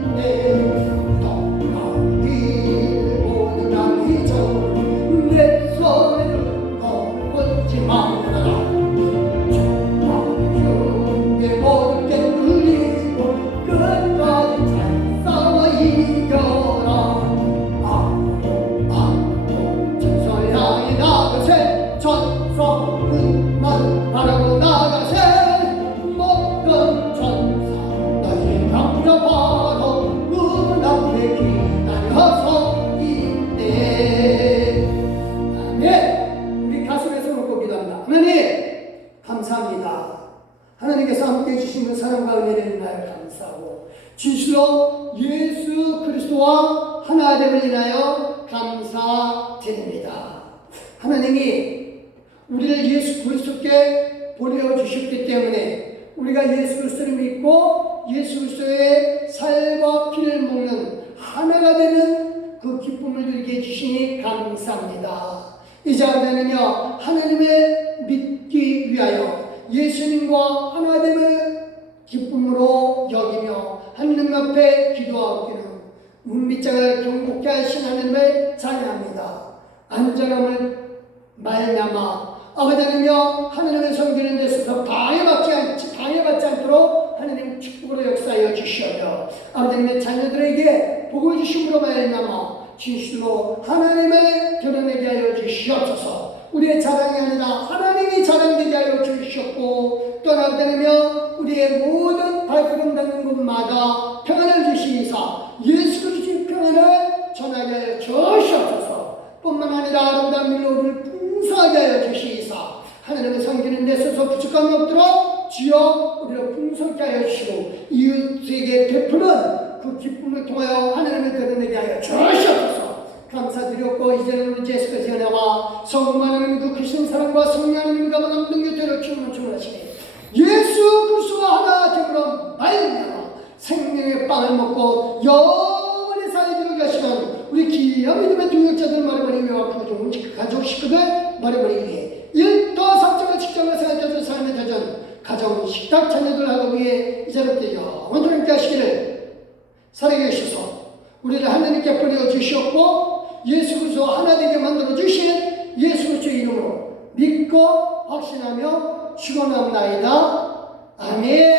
하나님께서 함께 해주시는 사랑과 은혜를 인하여 감사하고 진실로 예수 그리스도와 하나됨을 인하여 감사드립니다. 하나님이 우리를 예수 그리스도께 보내주셨기 때문에 우리가 예수 그리스도를 믿고 예수 그리스도의 살과 피를 먹는 하나가 되는 그 기쁨을 누리게 해주시니 감사합니다. 이제 하나님은요 하나님을 믿기 위하여 예수님과 하나됨을 기쁨으로 여기며 하나님 앞에 기도하기는 문빗장을 경고케 하신 하나님을 찬양합니다. 안전함을 말미암아 아버지 하나님여 하나님을 섬기는 데 있어서 방해받지 않도록 하나님 축복으로 역사하여 주시오며 아버지 하나님의 자녀들에게 복을 주심으로 말미암아 진실로 하나님을 드러내게 하여 주시옵소서. 우리의 자랑이 아니라 하나님이 자랑되게 하여 주시옵고 또 아버지며 우리의 모든 발걸음 닿는 곳마다 평안을 주시니사 예수 그리스도의 평안을 전하게 하여 주시옵소서. 뿐만 아니라 아름다운 일로 우리를 풍성하게 하여 주시니사 하나님을 섬기는 데 있어서 부족함이 없도록 주여 우리를 풍성케 하여 주시고 이웃에게 베푸는 그 기쁨을 통하여 하나님을 드러내게 하여 주시옵소서. 감사드렸고 이제는 우리 예수께서 은혜와 성령 하나님 그 크신 사랑과 성령 하나님 가만한 능력대로 충만하시니 예수 그리스도와 하나 되므로 말미암아 생명의 빵을 먹고 영원히 살기로 하시는 우리 귀한 믿음의 동역자들 말해버리며 가족 식구들 말해버리니 1도 3점을 직장을 가정, 식탁 자녀들하고 위해 이 자리부터 영원히 함께 하시기를 사랑해 주셔서 우리를 하나님께 보내주셨고 예수 그리스도 하나 되게 만들어 주신 예수 그리스도의 이름으로 믿고 확신하며 축원합나이다. 아멘.